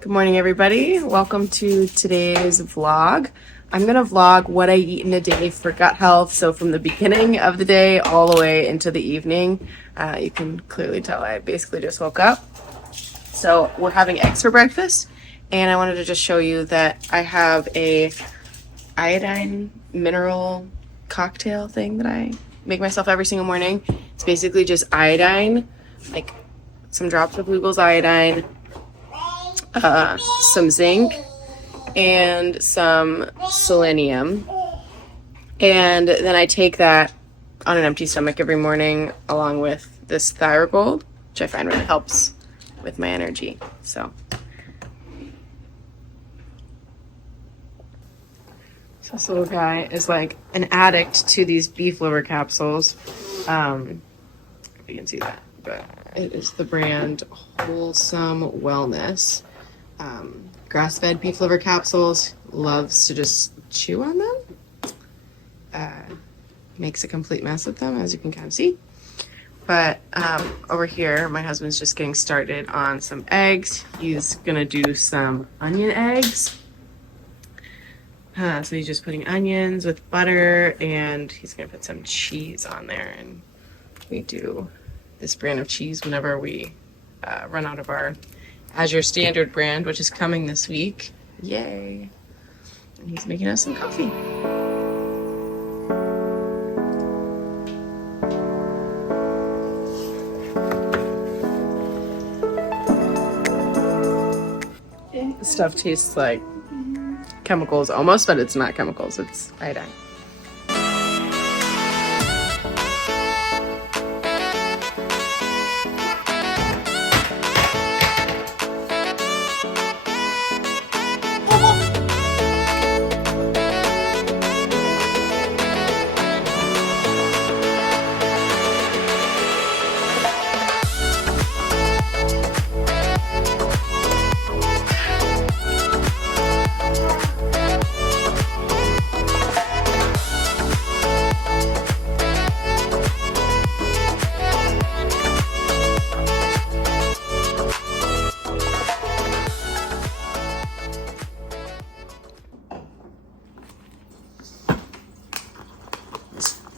Good morning, everybody. Welcome to today's vlog. I'm going to vlog what I eat in a day for gut health. So from the beginning of the day all the way into the evening. You can clearly tell I basically just woke up. So we're having eggs for breakfast. And I wanted to just show you that I have a iodine mineral cocktail thing that I make myself every single morning. It's basically just iodine, like some drops of Bluebell's iodine, some zinc, and some selenium. And then I take that on an empty stomach every morning along with this Thyrogold, which I find really helps with my energy. So this little guy is like an addict to these beef liver capsules. If you can see that, but it is the brand Wholesome Wellness. Grass-fed beef liver capsules. Loves to just chew on them. Makes a complete mess of them, as you can kind of see. But over here, my husband's just getting started on some eggs. He's gonna do some onion eggs. So he's just putting onions with butter, and he's gonna put some cheese on there. And we do this brand of cheese whenever we run out of our As Your Standard brand, which is coming this week. Yay. And he's making us some coffee. This stuff tastes like chemicals almost, but it's not chemicals, it's iodine.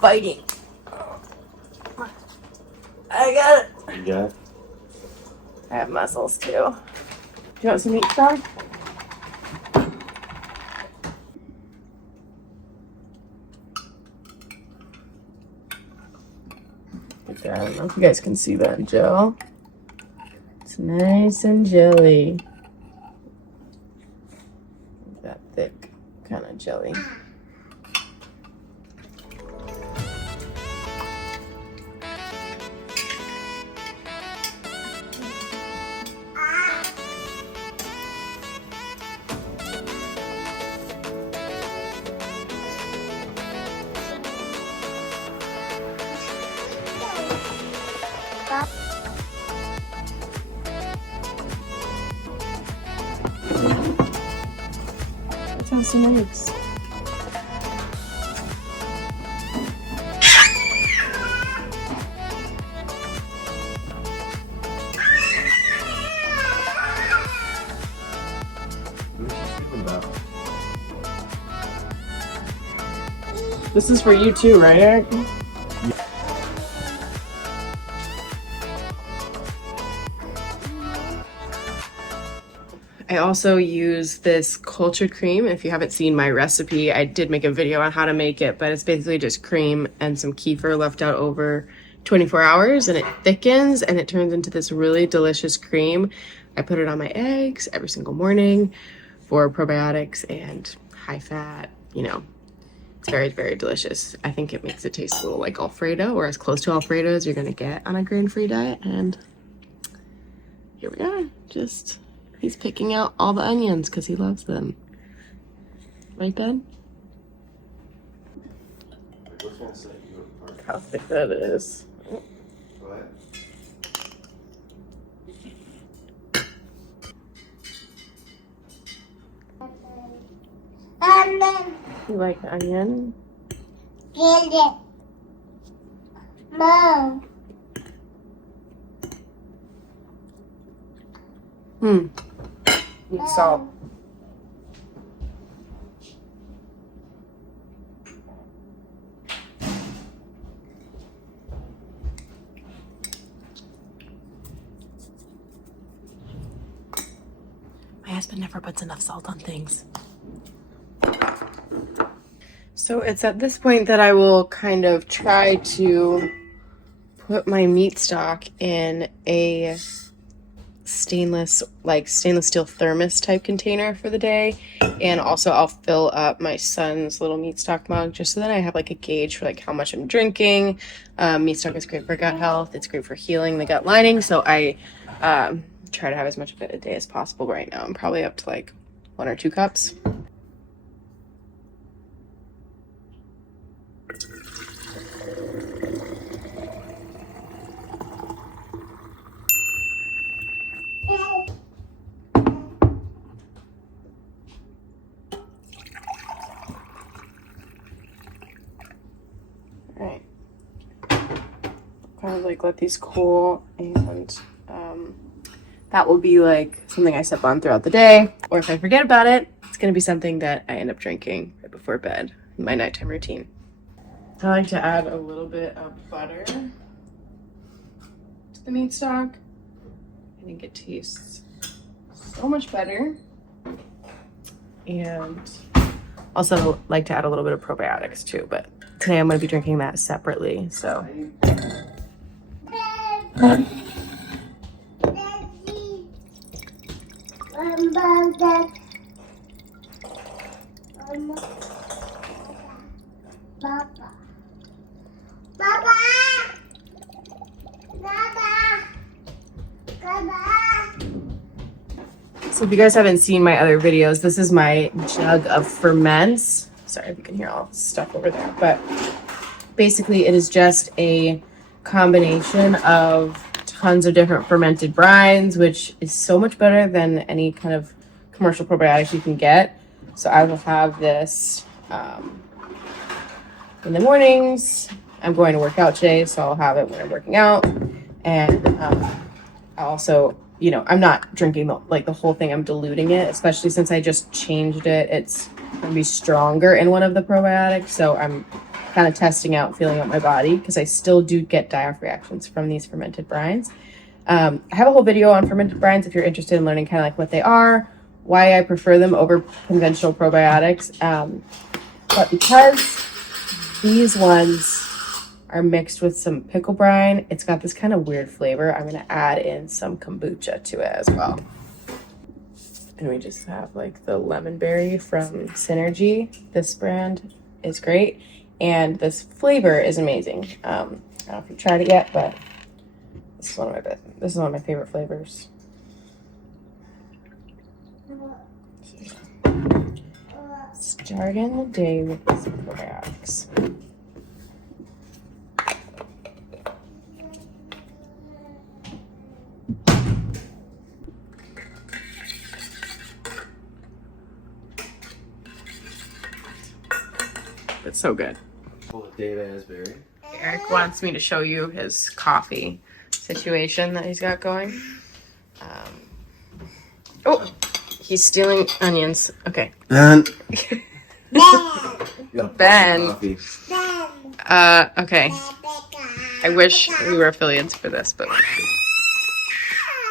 Fighting. I got it. You got it? I have muscles too. Do you want some meat, dog? I don't know if you guys can see that gel. It's nice and jelly. That thick kind of jelly. Let's have some eggs. This is for you too, right, Eric? I also use this cultured cream. If you haven't seen my recipe, I did make a video on how to make it, but it's basically just cream and some kefir left out over 24 hours, and it thickens and it turns into this really delicious cream. I put it on my eggs every single morning for probiotics and high fat, you know. It's very, very delicious. I think it makes it taste a little like Alfredo, or as close to Alfredo as you're gonna get on a grain-free diet. And here we are, just he's picking out all the onions because he loves them. Right, Ben? How thick that is. You like onion? Mom. Need salt. My husband never puts enough salt on things. So it's at this point that I will kind of try to put my meat stock in a stainless steel thermos type container for the day, and also I'll fill up my son's little meat stock mug just so that I have like a gauge for like how much I'm drinking. Meat stock is great for gut health. It's great for healing the gut lining, so I try to have as much of it a day as possible. Right now I'm probably up to like 1 or 2 cups. Right. Kind of like let these cool, and that will be like something I sip on throughout the day, or if I forget about it, it's going to be something that I end up drinking right before bed in my nighttime routine. I like to add a little bit of butter to the meat stock. I think it tastes so much better. And also like to add a little bit of probiotics too, but today I'm going to be drinking that separately, so. So if you guys haven't seen my other videos, this is my jug of ferments. Sorry if you can hear all the stuff over there, but basically it is just a combination of tons of different fermented brines, which is so much better than any kind of commercial probiotics you can get. So I will have this in the mornings. I'm going to work out today, so I'll have it when I'm working out. And I also, you know, I'm not drinking the whole thing. I'm diluting it, especially since I just changed it. It's going to be stronger in one of the probiotics. So I'm kind of testing out, feeling out my body, because I still do get die-off reactions from these fermented brines. I have a whole video on fermented brines if you're interested in learning kind of like what they are, why I prefer them over conventional probiotics. But because these ones are mixed with some pickle brine, it's got this kind of weird flavor. I'm going to add in some kombucha to it as well. And we just have like the lemon berry from Synergy. This brand is great. And this flavor is amazing. I don't know if you've tried it yet, but this is one of my favorite flavors. Starting the day with some probiotics. It's so good. Dave Asbury. Eric wants me to show you his coffee situation that he's got going. Oh, he's stealing onions. Okay. Ben. Ben. Okay. I wish we were affiliates for this, but.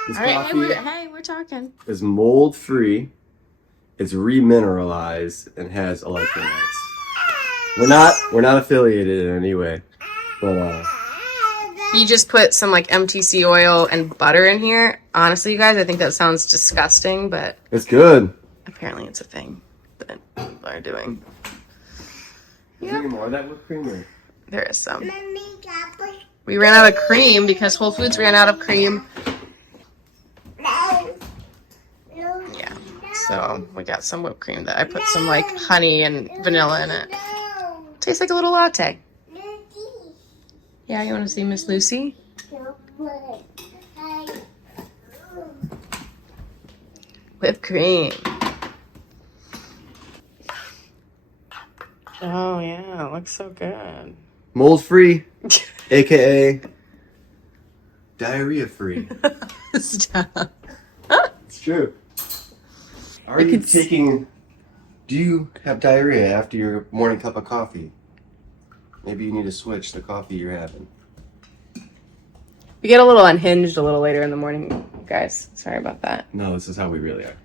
This All right, coffee hey, we're talking. is mold free. It's remineralized and has electrolytes. We're not affiliated in any way, but You just put some like MTC oil and butter in here. Honestly, you guys, I think that sounds disgusting, but it's good. apparently it's a thing that people are doing. Is there any more of that whipped cream? Or? There is some. We ran out of cream because Whole Foods ran out of cream. Yeah, so we got some whipped cream that I put some like honey and vanilla in it. Tastes like a little latte. Yeah, you want to see Miss Lucy? Whipped cream. Oh yeah, it looks so good. Mold free, aka diarrhea free. Stop. It's true. Are you taking... Do you have diarrhea after your morning cup of coffee? Maybe you need to switch the coffee you're having. We get a little unhinged a little later in the morning, guys. Sorry about that. No, this is how we really are.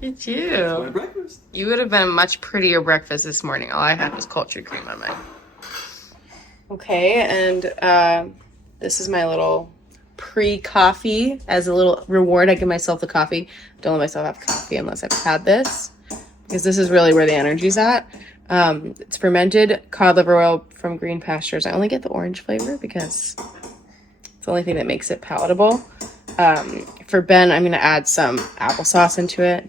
Did you? That's my breakfast. You would have been a much prettier breakfast this morning. All I had was cultured cream on mine. Okay, and this is my little pre-coffee. As a little reward, I give myself the coffee. Don't let myself have coffee unless I've had this, because this is really where the energy's at. It's fermented cod liver oil from green pastures. I only get the orange flavor because it's the only thing that makes it palatable. For Ben, I'm going to add some applesauce into it.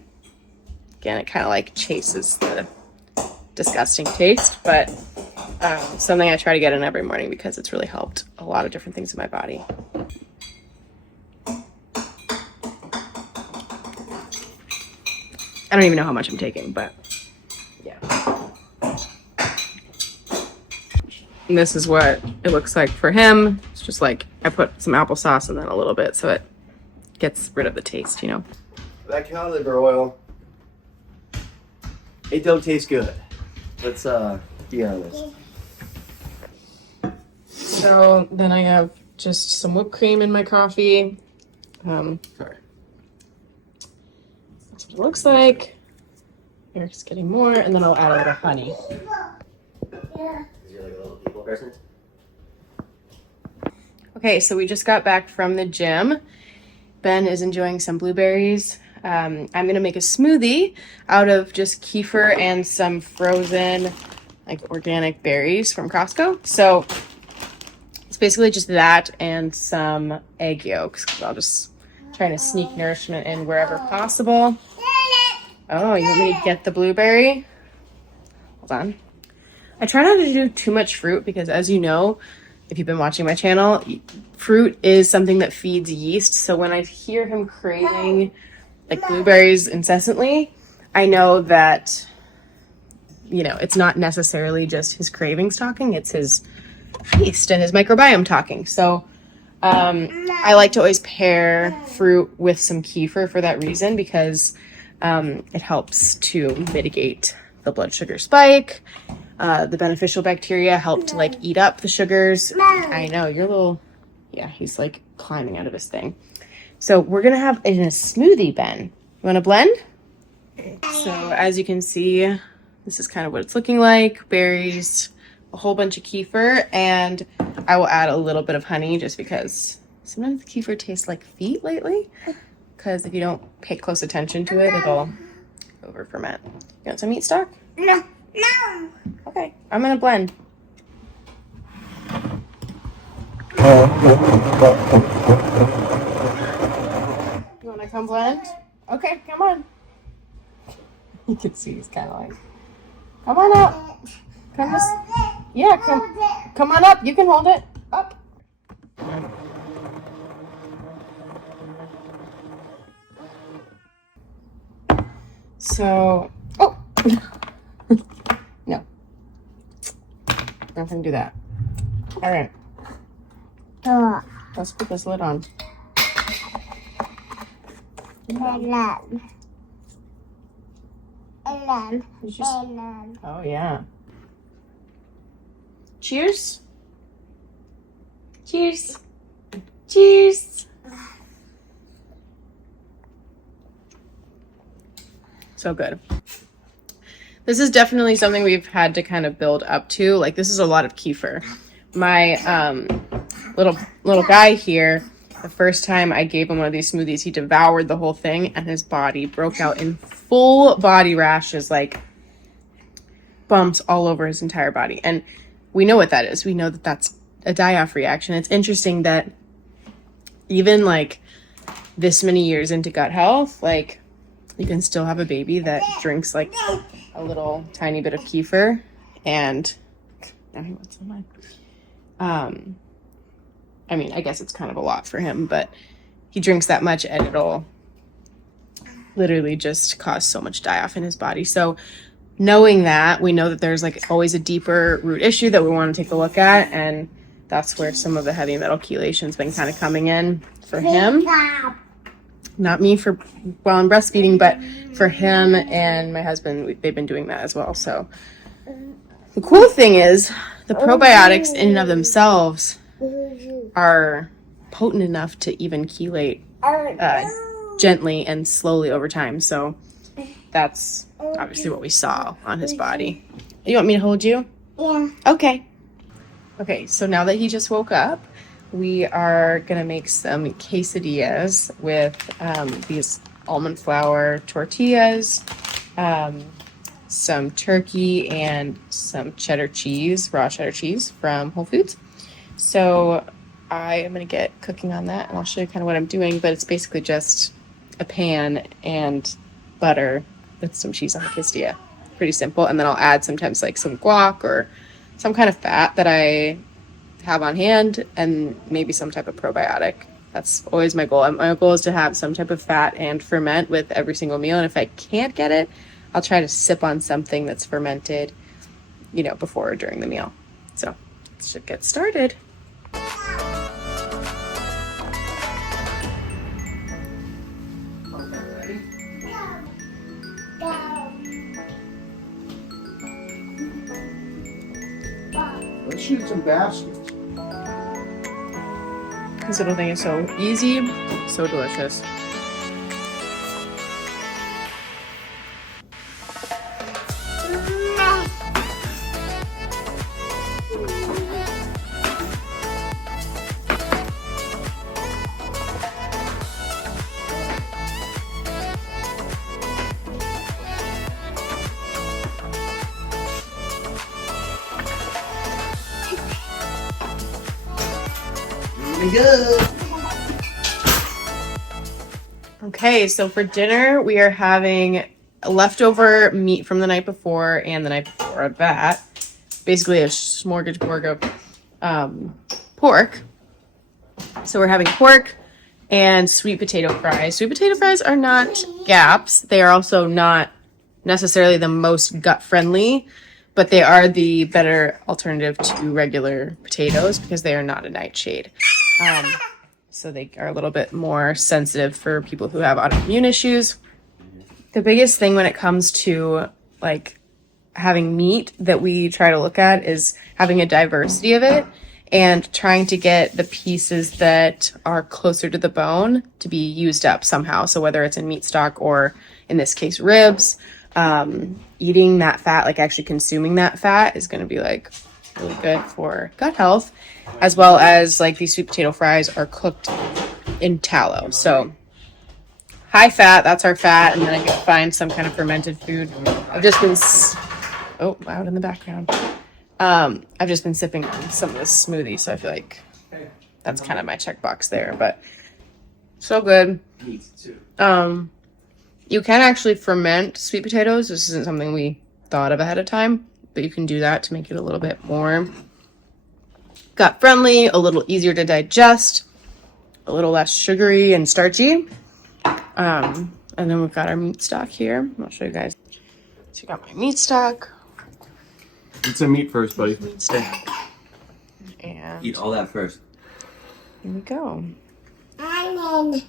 Again, it kind of like chases the disgusting taste, but something I try to get in every morning because it's really helped a lot of different things in my body. I don't even know how much I'm taking, but yeah. And this is what it looks like for him. It's just like I put some applesauce and then a little bit so it gets rid of the taste, you know. That cod liver oil, it don't taste good. Let's be honest. So then I have just some whipped cream in my coffee. Sorry. That's what it looks like. Eric's getting more, and then I'll add a little honey. Is he like a little people person? Okay, so we just got back from the gym. Ben is enjoying some blueberries. I'm gonna make a smoothie out of just kefir and some frozen, like organic berries from Costco. So it's basically just that and some egg yolks. 'Cause I'll just try to sneak nourishment in wherever possible. Oh, you want me to get the blueberry? Hold on. I try not to do too much fruit because, as you know, if you've been watching my channel, fruit is something that feeds yeast. So when I hear him craving like blueberries incessantly, I know that, you know, it's not necessarily just his cravings talking, it's his yeast and his microbiome talking. So I like to always pair fruit with some kefir for that reason, because it helps to mitigate the blood sugar spike. The beneficial bacteria help to like eat up the sugars. I know, you're a little, yeah, he's like climbing out of his thing. So we're gonna have it in a smoothie, Ben. You wanna blend? So as you can see, this is kind of what it's looking like. Berries, a whole bunch of kefir, and I will add a little bit of honey just because sometimes the kefir tastes like feet lately. Because if you don't pay close attention to it, it'll over ferment. You want some meat stock? No. Okay, I'm gonna blend. You wanna come blend? Okay, come on. You can see he's kind of like, come on up. Come this, yeah, come on up. You can hold it up. So, oh, no, not gonna do that. All right, let's put this lid on. Oh yeah. Cheers. Cheers. Cheers. So good. This is definitely something we've had to kind of build up to. Like, this is a lot of kefir. My little guy here, the first time I gave him one of these smoothies, he devoured the whole thing and his body broke out in full body rashes, like bumps all over his entire body. And we know what that is. We know that that's a die-off reaction. It's interesting that even like this many years into gut health, like you can still have a baby that drinks like a little tiny bit of kefir, and I mean, what's in mine? I mean, I guess it's kind of a lot for him, but he drinks that much and it'll literally just cause so much die-off in his body. So knowing that, we know that there's like always a deeper root issue that we want to take a look at, and that's where some of the heavy metal chelation's been kind of coming in for him. Not me for while I'm breastfeeding, but for him and my husband, they've been doing that as well. So the cool thing is the probiotics in and of themselves are potent enough to even chelate gently and slowly over time. So that's obviously what we saw on his body. You want me to hold you? Yeah. Okay. Okay, so now that he just woke up, we are going to make some quesadillas with these almond flour tortillas, some turkey, and some cheddar cheese, raw cheddar cheese from Whole Foods. So I am going to get cooking on that, and I'll show you kind of what I'm doing, but it's basically just a pan and butter with some cheese on the quesadilla. Pretty simple. And then I'll add sometimes like some guac or some kind of fat that I have on hand, and maybe some type of probiotic. That's always my goal. My goal is to have some type of fat and ferment with every single meal. And if I can't get it, I'll try to sip on something that's fermented, before or during the meal. So let's get started. Let's shoot some baskets. This little thing is so easy, so delicious. Go. Okay, so for dinner, we are having leftover meat from the night before and the night before of that. Basically a smorgasbord of pork. So we're having pork and sweet potato fries. Sweet potato fries are not gaps. They are also not necessarily the most gut friendly, but they are the better alternative to regular potatoes because they are not a nightshade. So they are a little bit more sensitive for people who have autoimmune issues. The biggest thing when it comes to like having meat that we try to look at is having a diversity of it and trying to get the pieces that are closer to the bone to be used up somehow. So whether it's in meat stock or in this case, ribs, eating that fat, like actually consuming that fat is going to be like really good for gut health, as well as like these sweet potato fries are cooked in tallow. So high fat, that's our fat. And then I can find some kind of fermented food. I've just been, loud in the background. I've just been sipping on some of this smoothie. So I feel like that's kind of my checkbox there, but so good. You can actually ferment sweet potatoes. This isn't something we thought of ahead of time, but you can do that to make it a little bit more gut friendly, a little easier to digest, a little less sugary and starchy. And then we've got our meat stock here. I'll show you guys. So you got my meat stock. Eat some meat first, buddy. Meat stock. And Eat all that first. here we go. Almond.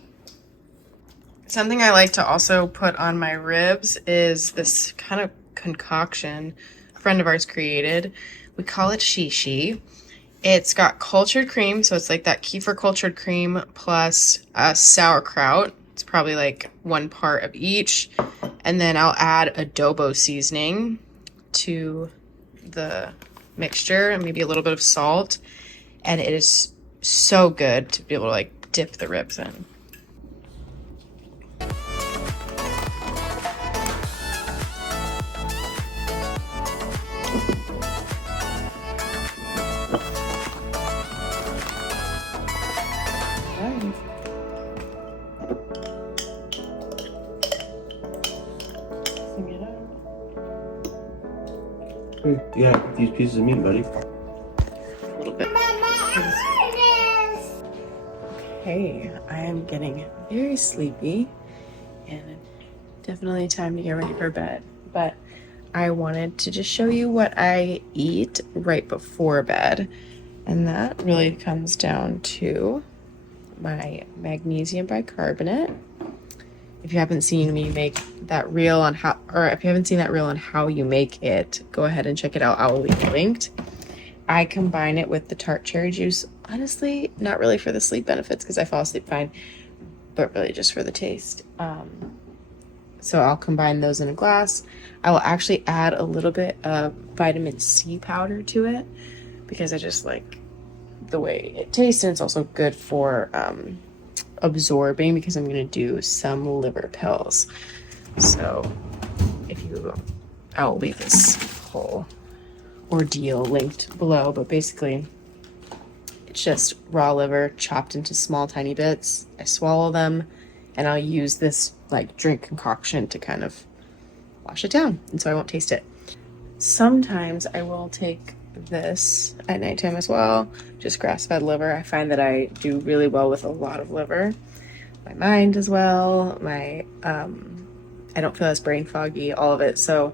Something I like to also put on my ribs is this kind of concoction a friend of ours created. We call it shishi. It's got cultured cream, so it's like that kefir cultured cream plus sauerkraut. It's probably like 1 part of each. And then I'll add adobo seasoning to the mixture and maybe a little bit of salt. And it is so good to be able to like dip the ribs in. Yeah, these pieces of meat, buddy. A little bit. Okay, I am getting very sleepy and definitely time to get ready for bed. But I wanted to just show you what I eat right before bed. And that really comes down to my magnesium bicarbonate. If you haven't seen me make that reel on how, or if you haven't seen that reel on how you make it, go ahead and check it out. I will leave it linked. I combine it with the tart cherry juice. Honestly, not really for the sleep benefits because I fall asleep fine, but really just for the taste. So I'll combine those in a glass. I will actually add a little bit of vitamin C powder to it because I just like the way it tastes, and it's also good for absorbing because I'm going to do some liver pills. So I'll leave this whole ordeal linked below, but basically it's just raw liver chopped into small tiny bits. I swallow them and I'll use this like drink concoction to kind of wash it down, and so I won't taste it. Sometimes I will take this at nighttime as well, just grass-fed liver. I find that I do really well with a lot of liver. My mind as well, I don't feel as brain foggy, all of it. So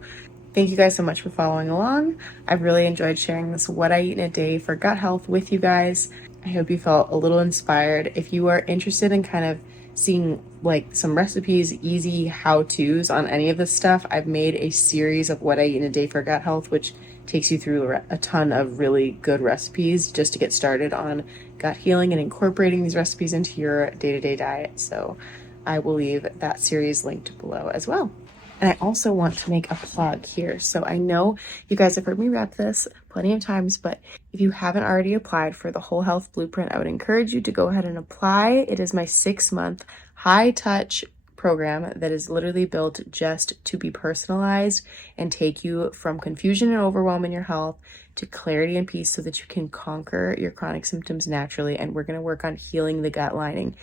thank you guys so much for following along. I've really enjoyed sharing this what I eat in a day for gut health with you guys. I hope you felt a little inspired. If you are interested in kind of seeing like some recipes, easy how-tos on any of this stuff, I've made a series of what I eat in a day for gut health, which takes you through a ton of really good recipes just to get started on gut healing and incorporating these recipes into your day-to-day diet. So I will leave that series linked below as well. And I also want to make a plug here. So I know you guys have heard me rep this plenty of times, but if you haven't already applied for the Whole Health Blueprint, I would encourage you to go ahead and apply. It is my 6-month high-touch program that is literally built just to be personalized and take you from confusion and overwhelm in your health to clarity and peace so that you can conquer your chronic symptoms naturally. And we're going to work on healing the gut lining.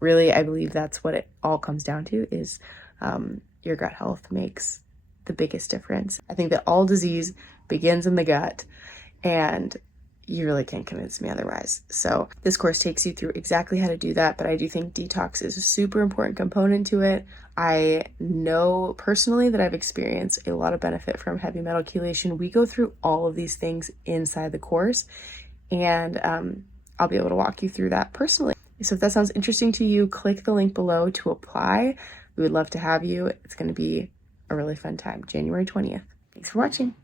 Really, I believe that's what it all comes down to is your gut health makes the biggest difference. I think that all disease begins in the gut, and you really can't convince me otherwise. So this course takes you through exactly how to do that, but I do think detox is a super important component to it. I know personally that I've experienced a lot of benefit from heavy metal chelation. We go through all of these things inside the course, and I'll be able to walk you through that personally. So if that sounds interesting to you, click the link below to apply. We would love to have you. It's going to be a really fun time, January 20th. Thanks for watching.